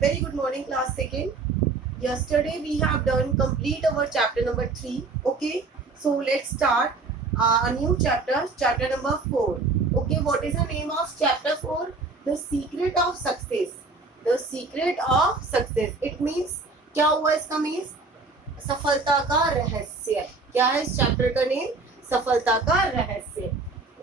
Very good morning, class second. Yesterday we have done complete our chapter number 3. Okay, so let's start a new chapter, chapter number 4. Okay, what is the name of chapter 4? The secret of success. The secret of success. It means क्या हुआ इसका means सफलता का रहस्य. क्या है इस chapter का नेम? सफलता का रहस्य.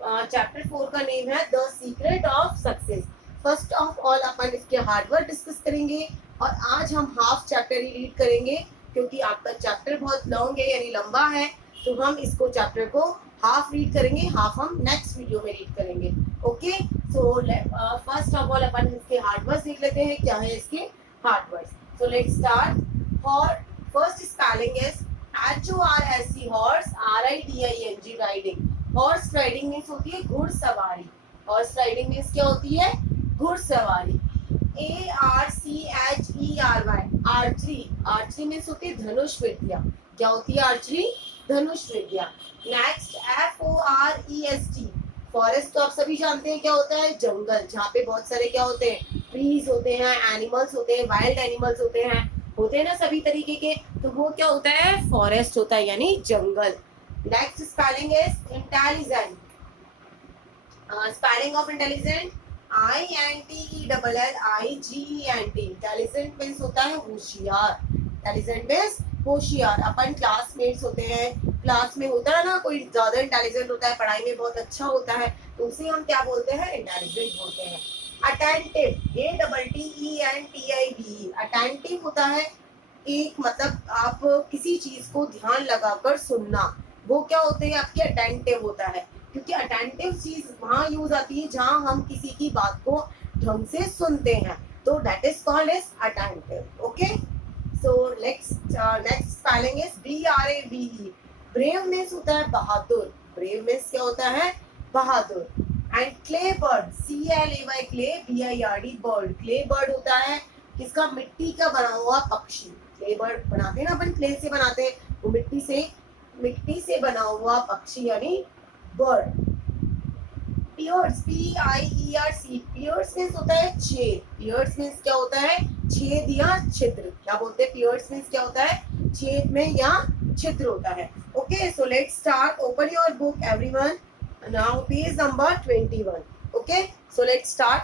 चैप्टर 4 का नेम है the secret of success. First of all अपन इसके हार्डवर्क डिस्कस करेंगे और आज हम हाफ चैप्टर ही रीड करेंगे क्योंकि आपका चैप्टर बहुत लॉन्ग है यानी लंबा है, तो हम इसको चैप्टर को हाफ रीड करेंगे, हाफ हम नेक्स्ट वीडियो में रीड करेंगे. Okay, so first of all अपन इसके हार्डवर्क देख लेते हैं. क्या है इसके हार्डवर्क? So let's start. और first spelling is HORSE horse, RIDING riding. Horse riding means होती है घुड़सवारी. हॉर्स राइडिंग मीन्स क्या होती है? घुड़सवारी. ARCHERY archery. आर्चरी मीन्स होती है धनुष विद्या. क्या होती है आर्चरी? धनुष विद्या. Next FOREST. फॉरेस्ट तो आप सभी जानते हैं क्या होता है? जंगल, जहाँ पे बहुत सारे क्या होते हैं? ट्रीज होते हैं, एनिमल्स होते हैं, वाइल्ड एनिमल्स होते हैं ना सभी तरीके के, तो वो क्या होता है? फॉरेस्ट होता है यानी जंगल. Next spelling is intelligent. Spelling of intelligent INTELLIGENT. Intelligent means होता है होशियार. इंटेलिजेंट मीन्स होशियार. अपन क्लासमेट्स होते हैं, क्लास में होता है ना कोई ज्यादा इंटेलिजेंट होता है, पढ़ाई में बहुत अच्छा होता है, तो उसे हम क्या बोलते हैं? इंटेलिजेंट बोलते हैं. अटेंटिव. ATTENTIVE. अटेंटिव होता है एक मतलब आप किसी चीज को ध्यान लगाकर सुनना, वो क्या होते हैं? आपके अटेंटिव होता है, क्योंकि अटेंटिव चीज वहां यूज आती है जहां हम किसी की बात को ढंग से सुनते हैं, तो that is called as attentive. Okay, so next spelling is BRAVE. Brave means होता है बहादुर. ब्रेव मीन्स क्या होता है? बहादुर. And clay bird. CLAY clay BIRD bird. Clay bird होता है किसका? मिट्टी का बना हुआ पक्षी. क्ले बर्ड बनाते हैं ना अपन, क्ले से बनाते हैं, वो मिट्टी से बना हुआ पक्षी यानी bird. Piers. PIERS. Piers means होता है छेद. पियर्स मीन्स क्या होता है? छेद या छिद्र. क्या बोलते हैं? पियर्स मीन्स क्या होता है? छेद में या छिद्र होता है. Okay, so let's start. Open your book everyone. Now page number 21. Okay, so let's start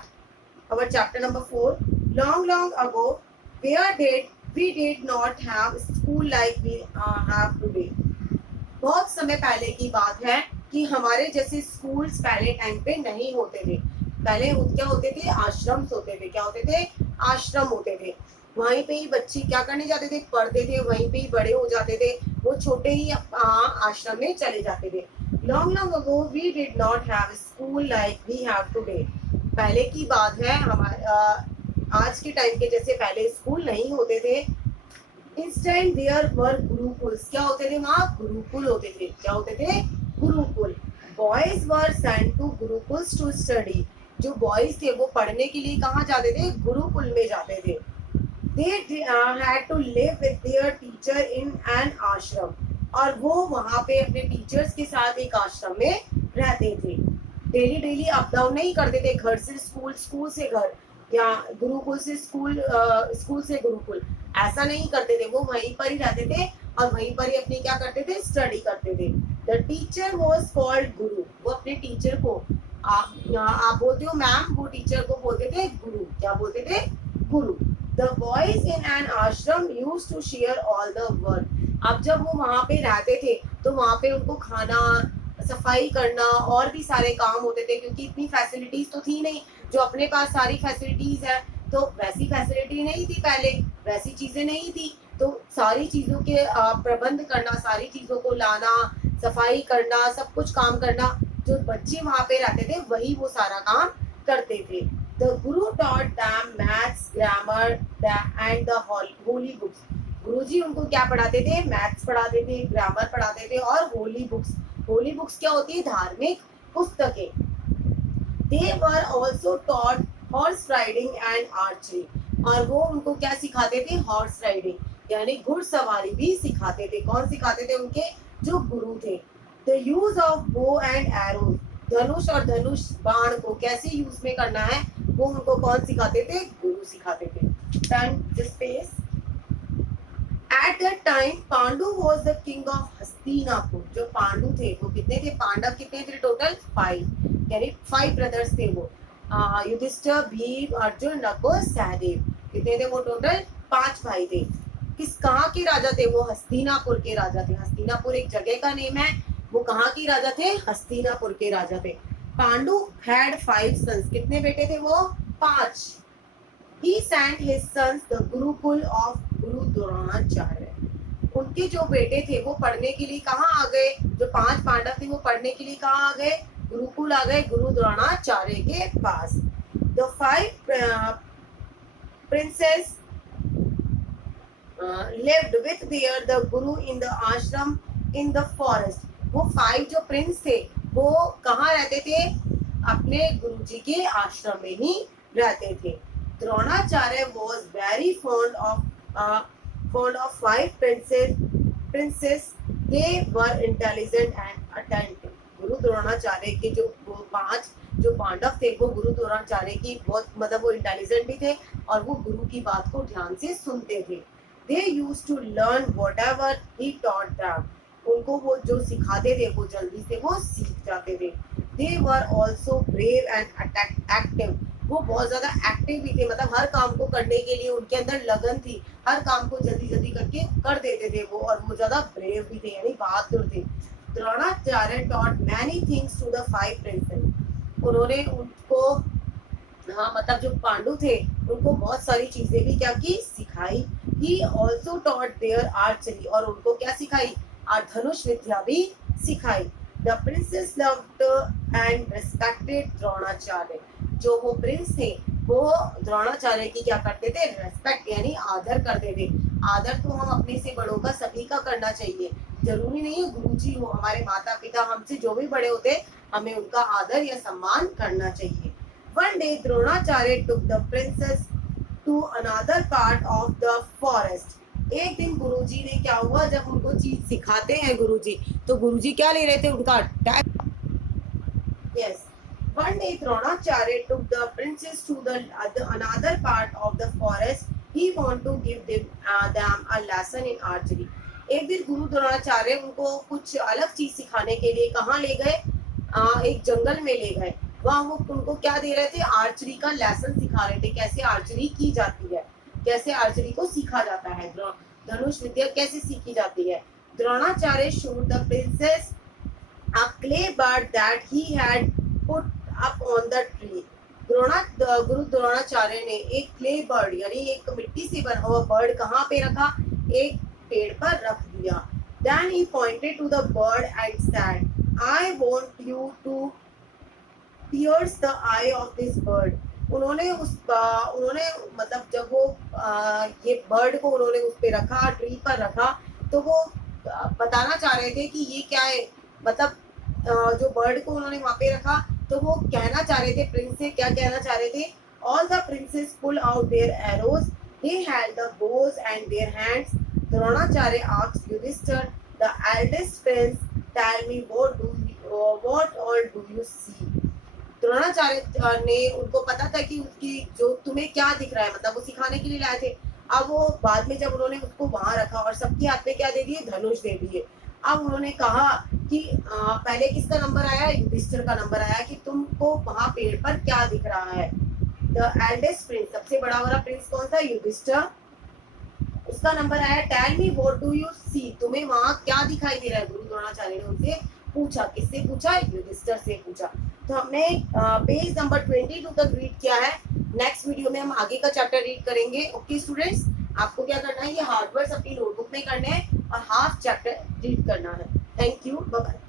our chapter number 4. Long ago, we did not have school like we have today. बहुत समय पहले की बात है कि हमारे जैसे स्कूल्स पहले टाइम पे नहीं होते थे. पहले क्या होते थे? आश्रम होते थे. क्या होते थे? आश्रम होते थे. वहीं पे ही बच्चे क्या करने जाते थे? पढ़ते थे. वहीं पे ही बड़े हो जाते थे. वो छोटे ही आश्रम में चले जाते थे. Long ago we did not have school like we have today. पहले की बात है, हमारे आज के टाइम के जैसे पहले स्कूल नहीं होते थे. Instead there were gurukuls. क्या होते थे वहाँ? गुरुकुल होते थे. क्या होते थे? Gurukul. Boys were sent to gurukuls to study. जो बॉयज थे वो पढ़ने के लिए कहाँ जाते थे? गुरुकुल में जाते थे. They had to live with their teacher in an ashram. और वो वहाँ पे अपने टीचर्स के साथ एक आश्रम में रहते थे. डेली अप डाउन नहीं करते थे, घर से स्कूल, स्कूल से घर, या गुरुकुल से स्कूल, स्कूल से गुरुकुल, ऐसा नहीं करते थे. वो वहीं पर ही रहते थे और वहीं पर ही अपनी क्या करते थे? स्टडी करते थे. द टीचर वॉज कॉल्ड गुरु. वो अपने टीचर को आप बोलते हो मैम, वो टीचर को बोलते थे गुरु. क्या बोलते थे? Guru. The boys in an ashram use to share all the work. अब जब वो वहाँ पे रहते थे तो वहाँ पे उनको खाना, सफाई करना और भी सारे काम होते थे, क्योंकि इतनी फैसिलिटीज तो थी नहीं. जो अपने पास सारी फैसिलिटीज है, तो वैसी फैसिलिटी नहीं थी पहले, वैसी चीजें नहीं थी, तो सारी चीजों के प्रबंध करना, सारी चीजों को लाना, सफाई करना, सब कुछ काम करना, जो बच्चे वहाँ पे रहते थे वही वो सारा काम करते थे. The guru taught them maths, grammar and the holy books. गुरुजी उनको क्या पढ़ाते थे? मैथ्स पढ़ाते थे, ग्रामर पढ़ाते थे और होली बुक्स. होली बुक्स क्या होती है? धार्मिक पुस्तकें. They were also taught horse riding and archery. और वो उनको क्या सिखाते थे? हॉर्स राइडिंग यानी घुड़सवारी भी सिखाते थे. कौन सिखाते थे? उनके जो गुरु थे. The use of bow and arrow. धनुष और धनुष बाण को कैसे यूज में करना है वो उनको कौन सिखाते थे? गुरु सिखाते थे. Then this space. At that time, Pandu was the king of Hastinapur. जो पांडु थे वो कितने थे? पांडव कितने थे टोटल? 5, यानी 5 ब्रदर्स थे वो। युधिष्ठिर, भीम, अर्जुन, नकुल, सहदेव, कितने थे वो टोटल? 5 भाई थे। किस कहाँ के राजा थे वो? हस्तिनापुर के राजा थे। हस्तिनापुर एक जगह का नेम है, वो कहाँ के राजा थे? हस्तिनापुर के राजा थे। Pandu had 5 sons. कितने बेटे थे वो? 5। He sent his sons the Gurukul of Guru Dronacharya. उनके जो बेटे थे वो पढ़ने के लिए कहाँ आ गए? जो 5 पांडव थे वो पढ़ने के लिए कहाँ आ गए? गुरुकुल आ गए, गुरु द्रोणाचार्य के पास। The 5 princes lived with the Guru in the ashram in the forest. वो 5 जो प्रिंस थे वो कहाँ रहते थे? अपने गुरुजी के आश्रम में ही रहते थे। Dronacharya was very fond of 5 princes. They were intelligent and attentive. गुरु द्रोणाचार्य के जो 5 जो पांडव थे वो गुरु द्रोणाचार्य की बहुत मतलब वो इंटेलिजेंट भी थे और वो गुरु की बात को ध्यान से सुनते थे। They used to learn whatever he taught them. उनको वो जो सिखाते थे वो जल्दी से वो सीख जाते थे। They were also brave and active. वो बहुत ज्यादा एक्टिव भी थे, मतलब हर काम को करने के लिए उनके अंदर लगन थी, हर काम को जल्दी जल्दी करके कर देते थे वो, और वो ज्यादा ब्रेव भी थे यानी बहादुर थे। Dronacharya taught many things to the 5 princes. उन्होंने उनको मतलब जो पांडु थे उनको बहुत सारी चीजें भी क्या की? सिखाई। He also taught their archery. और उनको क्या सिखाई? धनुष विद्या भी सिखाई। The princes loved and respected Dronacharya. जो वो प्रिंस थे वो द्रोणाचार्य की क्या करते थे? रेस्पेक्ट यानी आदर करते थे। आदर तो हम अपने से बड़ों का सभी का करना चाहिए, जरूरी नहीं है गुरुजी हो, हमारे माता पिता हमसे जो भी बड़े होते हमें उनका आदर या सम्मान करना चाहिए। One day Dronacharya took the princess to another part of the forest. एक दिन गुरुजी ने क्या हुआ, जब उनको चीज सिखाते हैं गुरुजी तो गुरुजी क्या ले रहे थे? उनका time. Yes. One day Dronacharya took the princess to the another part of the forest. He wanted to give them a lesson in archery. एक दिन गुरु द्रोणाचार्य उनको कुछ अलग चीज सिखाने के लिए कहाँ ले गए? एक जंगल में ले गए। वहाँ वो उनको क्या दे रहे थे? आर्चरी का लेसन सिखा रहे थे, कैसे आर्चरी की जाती है, कैसे आर्चरी को सीखा जाता है, धनुष विद्या कैसे सीखी जाती है। Dronacharya showed the princess a clay bird that he had put up on the tree. गुरु द्रोणाचार्य ने एक क्ले बर्ड यानी एक मिट्टी से बना हुआ बर्ड कहाँ पे रखा? एक पेड़ पर रख दिया। Then he pointed to the bird and said, I want you to pierce the eye of this bird. उन्होंने मतलब जब वो ये बर्ड को उन्होंने उस पे रखा, ट्री पर रखा, तो वो बताना चाह रहे थे कि ये क्या है, मतलब जो बर्ड को उन्होंने वहाँ पे रखा तो वो कहना चाह रहे थे, प्रिंस से क्या कहना चाह रहे थे? All the princes pull out their arrows. They held the bows in their hands. Dronacharya asked Yudhishthir, the eldest prince, tell me what all do you see? Dronacharya ने उनको पता था कि उसकी जो तुम्हें क्या दिख रहा है, मतलब वो सिखाने के लिए लाए थे। अब वो बाद में जब उन्होंने उसको वहां रखा और सबके हाथ में क्या दे दिए? धनुष दे दिए। अब उन्होंने कहा कि पहले किसका नंबर आया? युधिष्ठिर का नंबर आया कि तुमको वहां पेड़ पर क्या दिख रहा है। द एल्डेस्ट प्रिंस, सबसे बड़ा वाला प्रिंस कौन था? युधिष्ठिर, उसका नंबर आया tell me what do you see, तुम्हें वहां क्या दिखाई दे रहा है? गुरु द्रोणाचार्य ने उनसे पूछा। किससे पूछा? युधिष्ठिर से पूछा। तो हमने पेज नंबर 22 तक रीड किया है। नेक्स्ट वीडियो में हम आगे का चैप्टर रीड करेंगे। ओके स्टूडेंट्स, आपको क्या करना है? ये हार्ड वर्ड्स अपनी नोटबुक में करने हैं और हाफ चैप्टर रीड करना है। Thank you, bye bye.